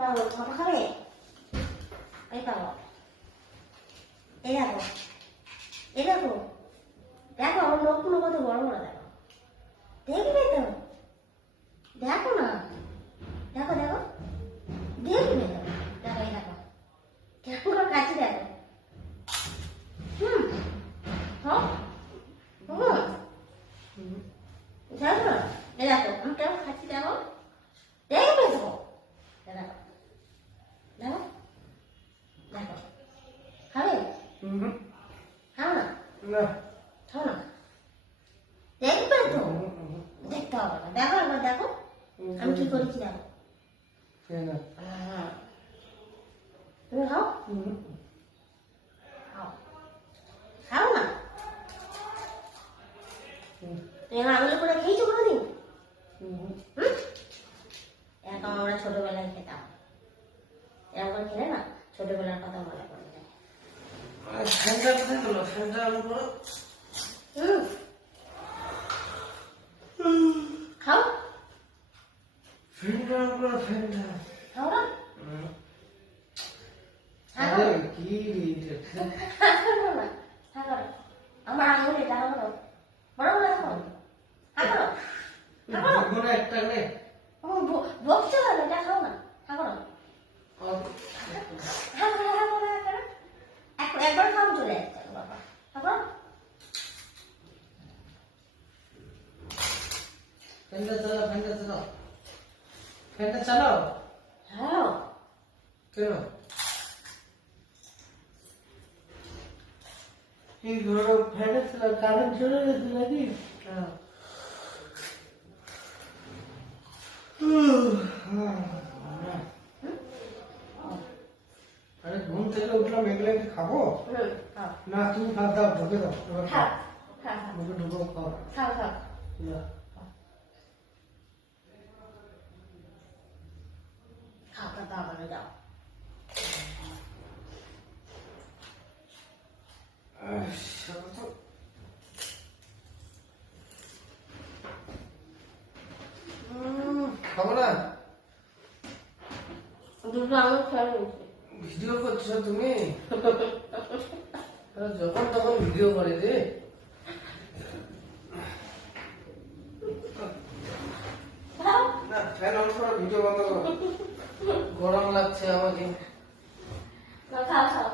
পাগল খাবার খাবে? এই পাগল, এই দেখো, এই দেখো, দেখো আমার নখগুলো কত বড় বড়, দেখো, দেখবে তো, দেখো না, দেখো দেখো, দেখবে তো, দেখো এই দেখো, দেখো কাছে দেখো, হ্যাঁ, দেখো না, এই দেখো আমি কেমন খাচ্ছি, দেখো, দেখবে তো, দেখো, দেখো, দেখো, খাবে? খাও না, খাও না, দেখবে তো, দেখতে হবে না, দেখো একবার দেখো আমি কি করেছি, দেখো, তুমি খাও, খাও, খাও না, তুমি আঙুলে করে খেয়েছো কোনোদিন? এরকম আমরা ছোটবেলায় খেতাম, এরকম করে খেলে না ছোটবেলার কথা মনে পড়ে যায়। খাও, খাও না, আমার আঙুলে দেখো বড় বড় দেখো, বকছো কেন? এটা খাও না, খাও না, একবার খাও চলে যাচ্ছে বাবা, খাবো ফ্যানটা চালাও। হ্যাঁ কেন এই ঘরে ফ্যানটা চালাও, কারেন্ট চলে গেছে নাকি? আরে ঘুম থেকে উঠলাম, এগুলো কি খাবো? না তুমি খাও, দাও ঢুকে দাও, মুখে ঢুকো, খাও। খাও খাও, খাও দাও মানে দাও, খাবো না? দুটো আঙুল খেয়ে নিয়েছি। ভিডিও করছো তুমি? যখন তখন ভিডিও করে রে। না ফ্যান অন করো, ভিডিও বন্ধ করো, গরম লাগছে আমাকে। খাও খাও